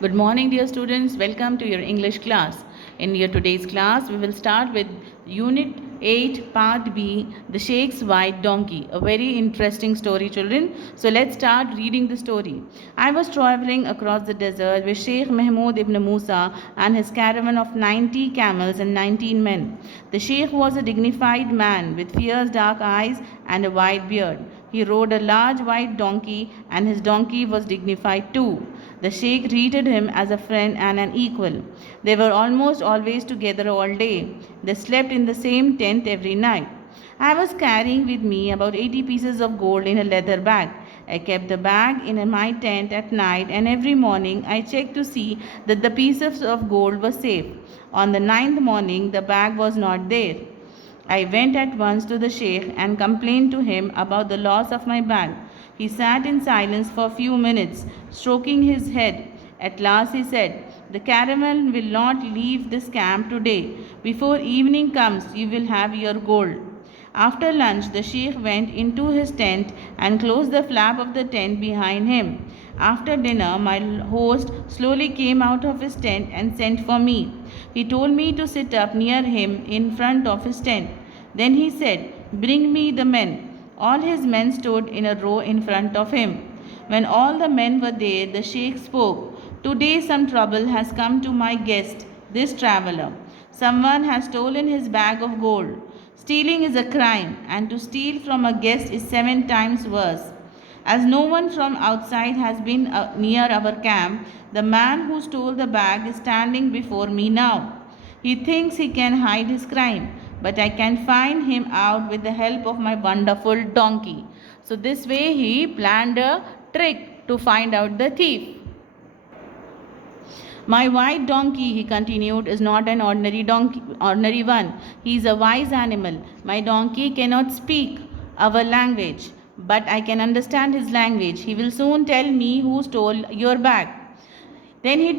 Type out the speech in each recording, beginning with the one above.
Good morning, dear students. Welcome to your English class. In your today's class, we will start with Unit 8, Part B, The Sheikh's White Donkey. A very interesting story, children. So let's start reading the story. I was traveling across the desert with Sheikh Mahmud ibn Musa and his caravan of 90 camels and 19 men. The Sheikh was a dignified man with fierce dark eyes and a white beard. He rode a large white donkey, and his donkey was dignified too. The sheikh treated him as a friend and an equal. They were almost always together all day. They slept in the same tent every night. I was carrying with me about 80 pieces of gold in a leather bag. I kept the bag in my tent at night, and every morning I checked to see that the pieces of gold were safe. On the ninth morning, the bag was not there. I went at once to the Sheikh and complained to him about the loss of my bag. He sat in silence for a few minutes, stroking his head. At last he said, "The caravan will not leave this camp today. Before evening comes, you will have your gold." After lunch, the Sheikh went into his tent and closed the flap of the tent behind him. After dinner, my host slowly came out of his tent and sent for me. He told me to sit up near him in front of his tent. Then he said, "Bring me the men." All his men stood in a row in front of him. When all the men were there, the Sheikh spoke. "Today some trouble has come to my guest, this traveler. Someone has stolen his bag of gold. Stealing is a crime, and to steal from a guest is 7 times worse. As no one from outside has been near our camp, the man who stole the bag is standing before me now. He thinks he can hide his crime, but I can find him out with the help of my wonderful donkey." So, this way he planned a trick to find out the thief. "My white donkey," he continued, "is not an ordinary one. He is a wise animal. My donkey cannot speak our language, but I can understand his language. He will soon tell me who stole your bag." Then he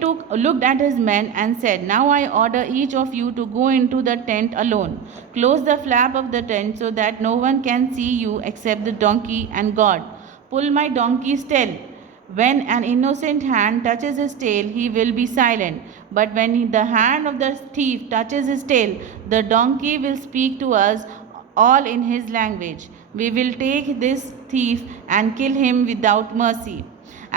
looked at his men and said, "Now I order each of you to go into the tent alone. Close the flap of the tent so that no one can see you except the donkey and God. Pull my donkey's tail. When an innocent hand touches his tail, he will be silent. But when the hand of the thief touches his tail, the donkey will speak to us all in his language. We will take this thief and kill him without mercy."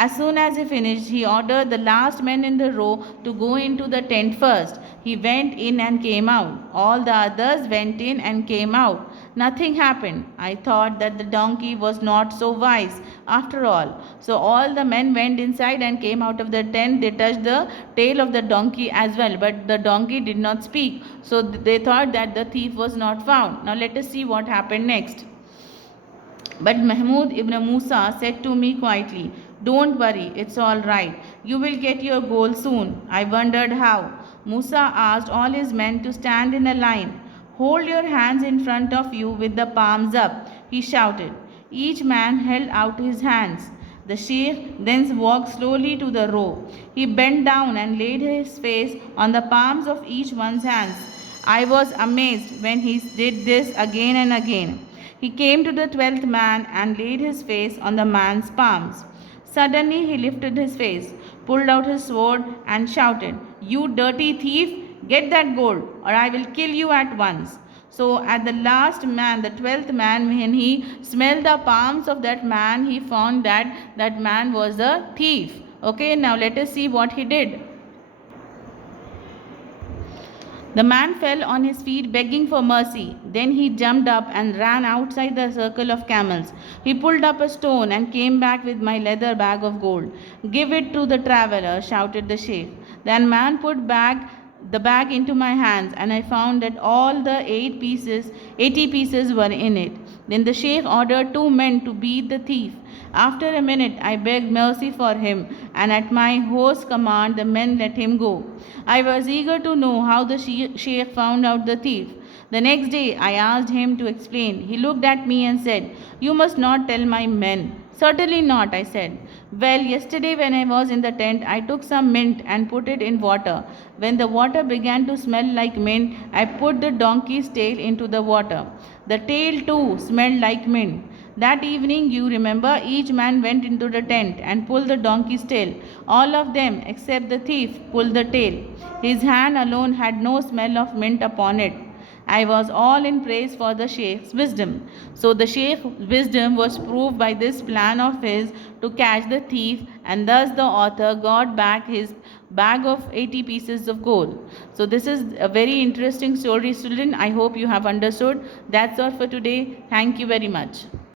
As soon as he finished, he ordered the last man in the row to go into the tent first. He went in and came out. All the others went in and came out. Nothing happened. I thought that the donkey was not so wise after all. So all the men went inside and came out of the tent. They touched the tail of the donkey as well, but the donkey did not speak. So they thought that the thief was not found. Now let us see what happened next. But Mahmud ibn Musa said to me quietly, "Don't worry, it's all right. You will get your goal soon." I wondered how. Musa asked all his men to stand in a line. "Hold your hands in front of you with the palms up," he shouted. Each man held out his hands. The sheikh then walked slowly to the row. He bent down and laid his face on the palms of each one's hands. I was amazed when he did this again and again. He came to the 12th man and laid his face on the man's palms. Suddenly he lifted his face, pulled out his sword, and shouted, "You dirty thief, get that gold, or I will kill you at once." So at the last man, the 12th man, when he smelled the palms of that man, he found that that man was a thief. Okay, now let us see what he did. The man fell on his feet begging for mercy. Then he jumped up and ran outside the circle of camels. He pulled up a stone and came back with my leather bag of gold. "Give it to the traveler," shouted the sheikh. Then man put the bag into my hands, and I found that all the 80 pieces were in it. Then the sheikh ordered 2 men to beat the thief. After a minute, I begged mercy for him, and at my host's command, the men let him go. I was eager to know how the sheikh found out the thief. The next day, I asked him to explain. He looked at me and said, "You must not tell my men." "Certainly not," I said. "Well, yesterday when I was in the tent, I took some mint and put it in water. When the water began to smell like mint, I put the donkey's tail into the water. The tail too smelled like mint. That evening, you remember, each man went into the tent and pulled the donkey's tail. All of them, except the thief, pulled the tail. His hand alone had no smell of mint upon it. I was all in praise for the Sheikh's wisdom. So the Sheikh's wisdom was proved by this plan of his to catch the thief, and thus the author got back his bag of 80 pieces of gold. So this is a very interesting story, student. I hope you have understood. That's all for today. Thank you very much.